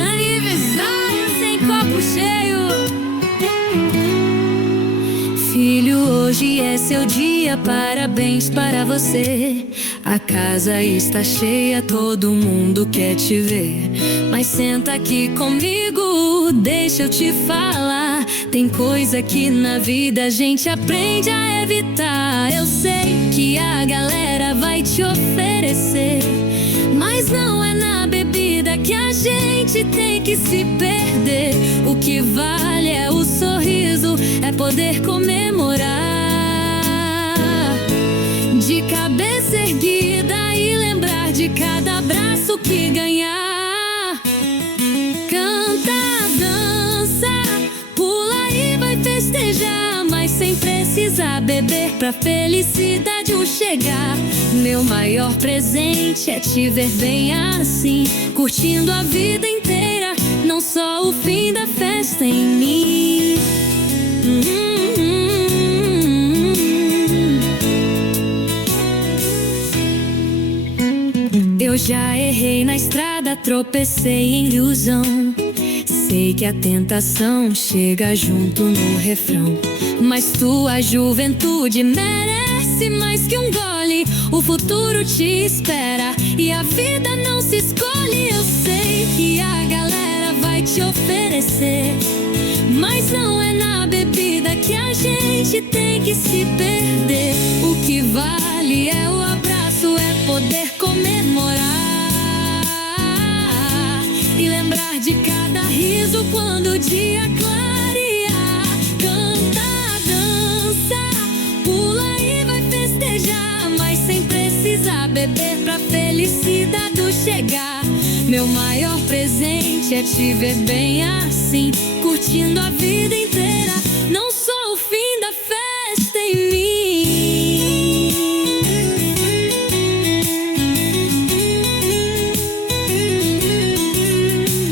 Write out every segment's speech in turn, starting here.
Aniversário sem copo cheio. Filho, hoje é seu dia, parabéns para você. A casa está cheia, todo mundo quer te ver. Mas senta aqui comigo, deixa eu te falar. Tem coisa que na vida a gente aprende a evitar. Eu sei que a galera vai te oferecer, mas não é na bebida que a gente tem que se perder. O que vale é o sorriso, é poder comemorar de cabeça erguida e lembrar de cada abraço que ganhar. Canta, dança, pula e vai festejar, mas sem precisar beber pra felicidade chegar. Meu maior presente é te ver bem assim, curtindo a vida inteira, não só o fim da festa em mim. Eu já errei na estrada, tropecei em ilusão. Sei que a tentação chega junto no refrão, mas tua juventude merece mais que um gole. O futuro te espera e a vida não se escolhe. Eu sei que a galera vai te oferecer, mas não é na bebida que a gente tem que se perder. O que vale é o abraço, é poder comemorar e lembrar de cada riso quando o dia clarear. Canta, dança, pula e vai festejar, mas sem precisar beber pra felicidade chegar. Meu maior presente é te ver bem assim, curtindo a vida inteira, não só o fim da festa em mim.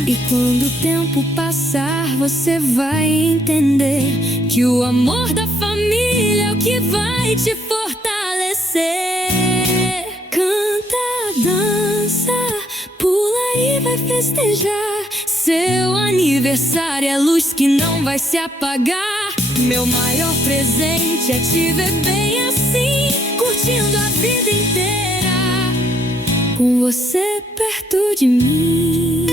E quando o tempo passar, você vai entender que o amor da família é o que vai te fortalecer. Canta, dança, pula e vai festejar. Seu aniversário é luz que não vai se apagar. Meu maior presente é te ver bem assim, curtindo a vida inteira, com você perto de mim.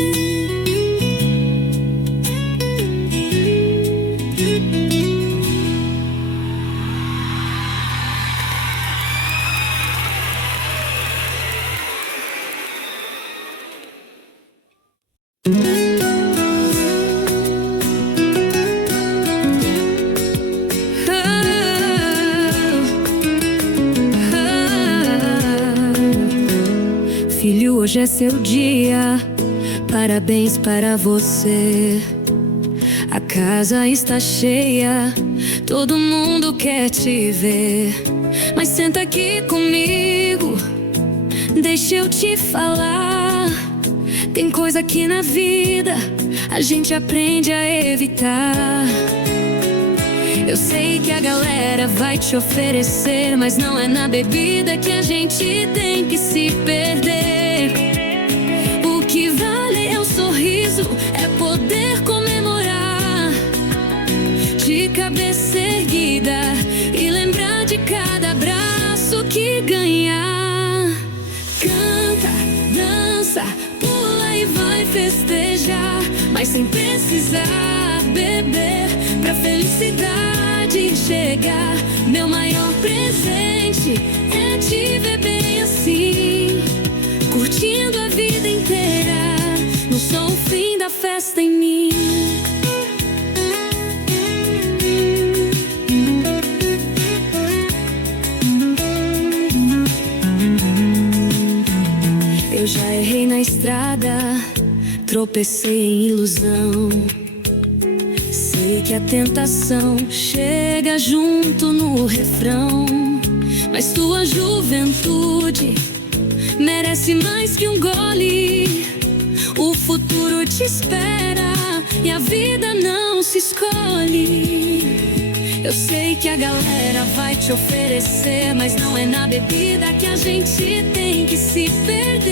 Filho, hoje é seu dia, parabéns para você. A casa está cheia, todo mundo quer te ver. Mas senta aqui comigo, deixa eu te falar. Tem coisa que na vida a gente aprende a evitar. Eu sei que a galera vai te oferecer, mas não é na bebida que a gente tem que se perder. O que vale é o sorriso, é poder comemorar de cabeça erguida e lembrar de cada abraço que ganhar. Canta, dança, pula e vai festejar, mas sem precisar beber pra felicidade chegar. Meu maior presente é te ver bem assim, curtindo a vida inteira, não só o fim da festa em mim. Eu já errei na estrada, tropecei em ilusão. Sei que a tentação chega junto no refrão, mas tua juventude merece mais que um gole. O futuro te espera e a vida não se escolhe. Eu sei que a galera vai te oferecer, mas não é na bebida que a gente tem que se perder.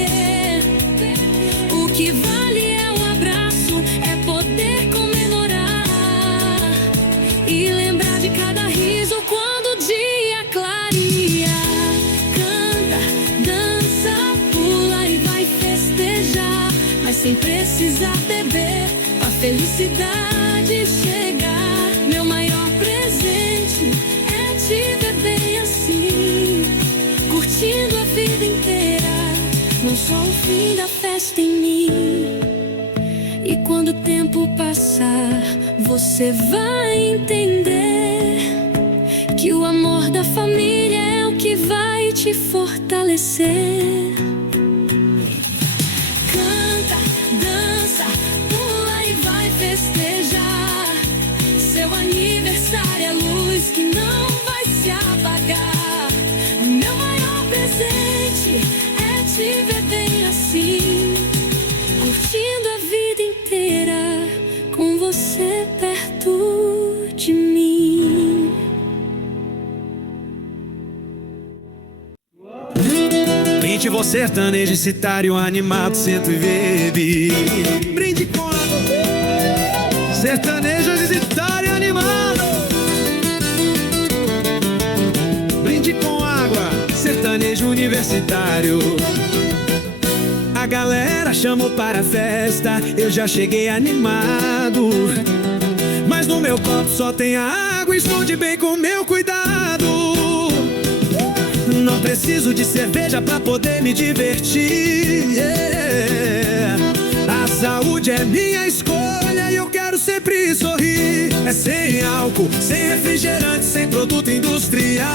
sem precisar beber, a felicidade chegar. Meu maior presente é te ver bem assim, curtindo a vida inteira, não só o fim da festa em mim. E quando o tempo passar, você vai entender que o amor da família é o que vai te fortalecer. Canta, dança, pula e vai festejar. Seu aniversário é luz que não vai se apagar. Meu maior presente é te ver bem assim, curtindo a vida inteira com você perto de mim. Brinde você sertanejo citário animado, sento e bebe. Brinde com água, sertanejo citário animado. Brinde com água, sertanejo universitário. A galera chamou para a festa, eu já cheguei animado. Mas no meu copo só tem a água, esconde bem com meu cuidado. Não preciso de cerveja pra poder me divertir, A saúde é minha escolha e eu quero sempre sorrir. É sem álcool, sem refrigerante, sem produto industrial.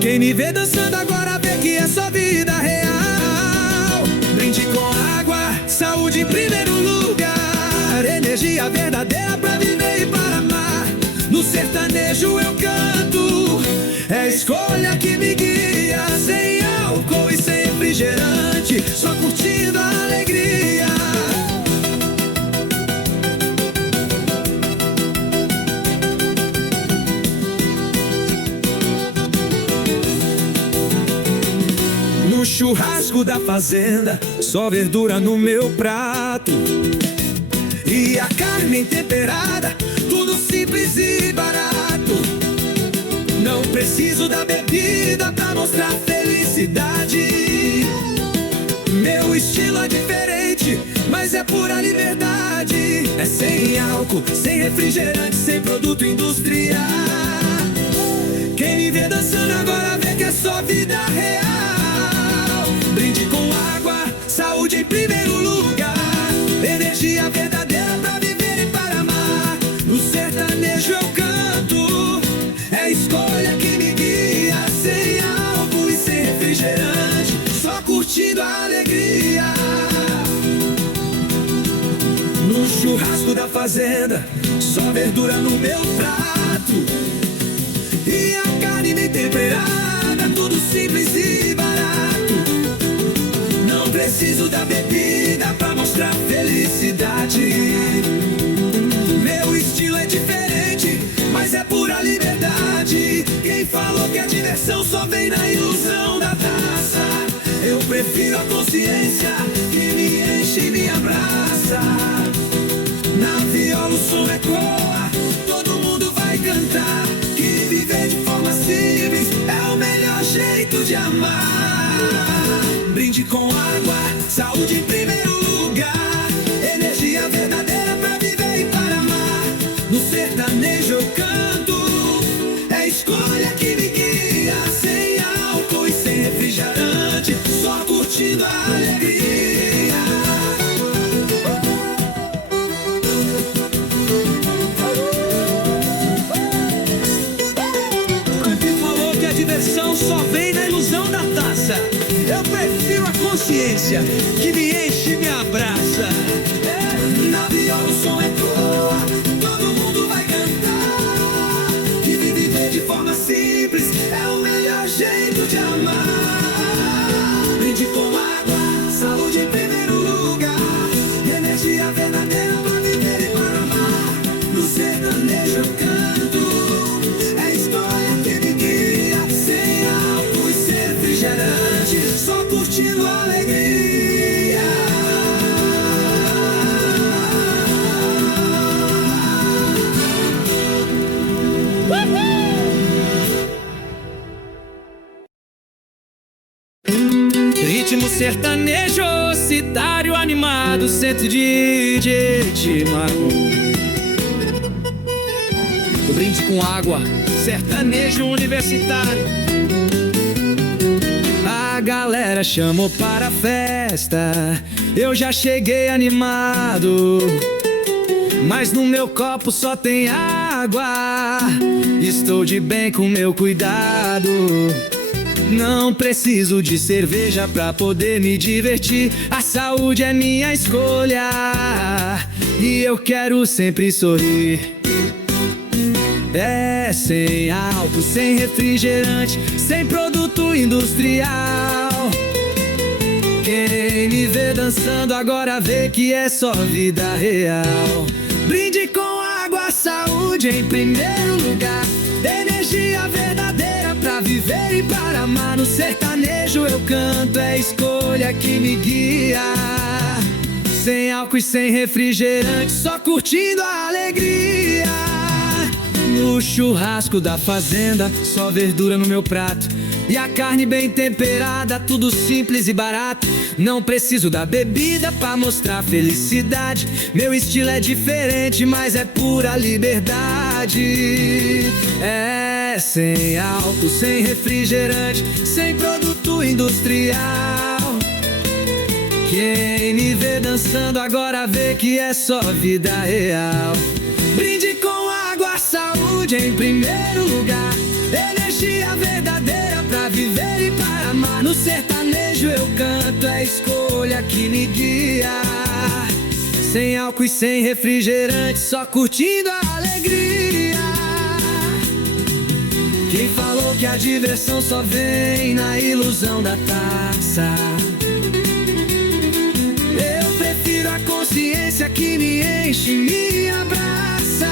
Quem me vê dançando agora vê que é só vida real. Brinde com água, saúde em primeiro lugar, energia verdadeira pra viver e para amar. No sertanejo eu canto, é a escolha que me guia. Sem álcool e sem refrigerante, só curtindo a alegria. No churrasco da fazenda, só verdura no meu prato. E a carne temperada, tudo simples e barato. Não preciso da bebida pra mostrar felicidade. Meu estilo é diferente, mas é pura liberdade. É sem álcool, sem refrigerante, sem produto industrial. Quem me vê dançando agora vê que é só vida real. Brinde com água, saúde em primeiro lugar, energia verdadeira pra viver e para amar. No sertanejo eu canto, é a escolha que me guia. Sem álcool e sem refrigerante, só curtindo a alegria. No churrasco da fazenda, só verdura no meu prato. E a carne bem temperada, tudo simples e barato. Não preciso da bebida pra mostrar felicidade. Meu estilo é diferente, mas é pura liberdade. Quem falou que a diversão só vem na ilusão da taça? Eu prefiro a consciência que me enche e me abraça. Na viola o som ecoa, todo mundo vai cantar. Que viver de forma simples é o melhor jeito de amar. Brinde com água, saúde em primeiro lugar, energia verdadeira pra viver e para amar. No sertanejo eu canto, é a escolha que me guia. Sem álcool e sem refrigerante, só curtindo a alegria. Quem falou que a diversão só vem na ilusão da taça? Eu prefiro a consciência que me enche e me abraça. Na viola o som ecoa, todo mundo vai cantar. Que viver de forma simples é o melhor jeito de amar. Brinde com água, saúde em primeiro lugar, energia verdadeira pra viver e para amar. No sertanejo eu canto, é a escolha que me guia. Sem álcool e sem refrigerante, só curtindo a alegria. Ritmo sertanejo universitário animado, centro de Marco. O brinde com água, sertanejo universitário. A galera chamou para a festa, eu já cheguei animado, mas no meu copo só tem água. Estou de bem com meu cuidado, não preciso de cerveja pra poder me divertir. A saúde é minha escolha e eu quero sempre sorrir. É sem álcool, sem refrigerante, sem produto industrial. Quem me vê dançando agora vê que é só vida real. Brinde com água, saúde em primeiro lugar. Energia verdadeira pra viver e para amar. No sertanejo eu canto, é escolha que me guia. Sem álcool e sem refrigerante, só curtindo a alegria. No churrasco da fazenda, só verdura no meu prato e a carne bem temperada, tudo simples e barato. Não preciso da bebida pra mostrar felicidade. Meu estilo é diferente, mas é pura liberdade. É sem álcool, sem refrigerante, sem produto industrial. Quem me vê dançando agora vê que é só vida real. Brinde com água, saúde em primeiro lugar. Energia verdadeira pra viver e para amar. No sertanejo eu canto, é escolha que me guia. Sem álcool e sem refrigerante, só curtindo a alegria. Quem falou que a diversão só vem na ilusão da taça? Eu prefiro a consciência que me enche e me abraça.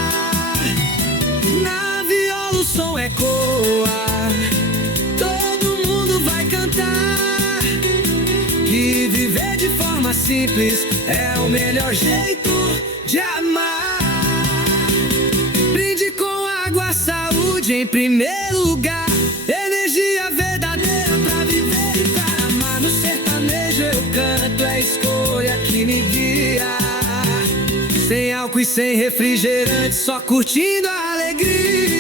Na viola o som ecoa, todo mundo vai cantar. Que viver de forma simples é o melhor jeito de amar. Brinde com água, saúde em primeiro lugar. Energia verdadeira pra viver e para amar. No sertanejo eu canto, é escolha que me guia. Sem álcool e sem refrigerante, só curtindo a alegria.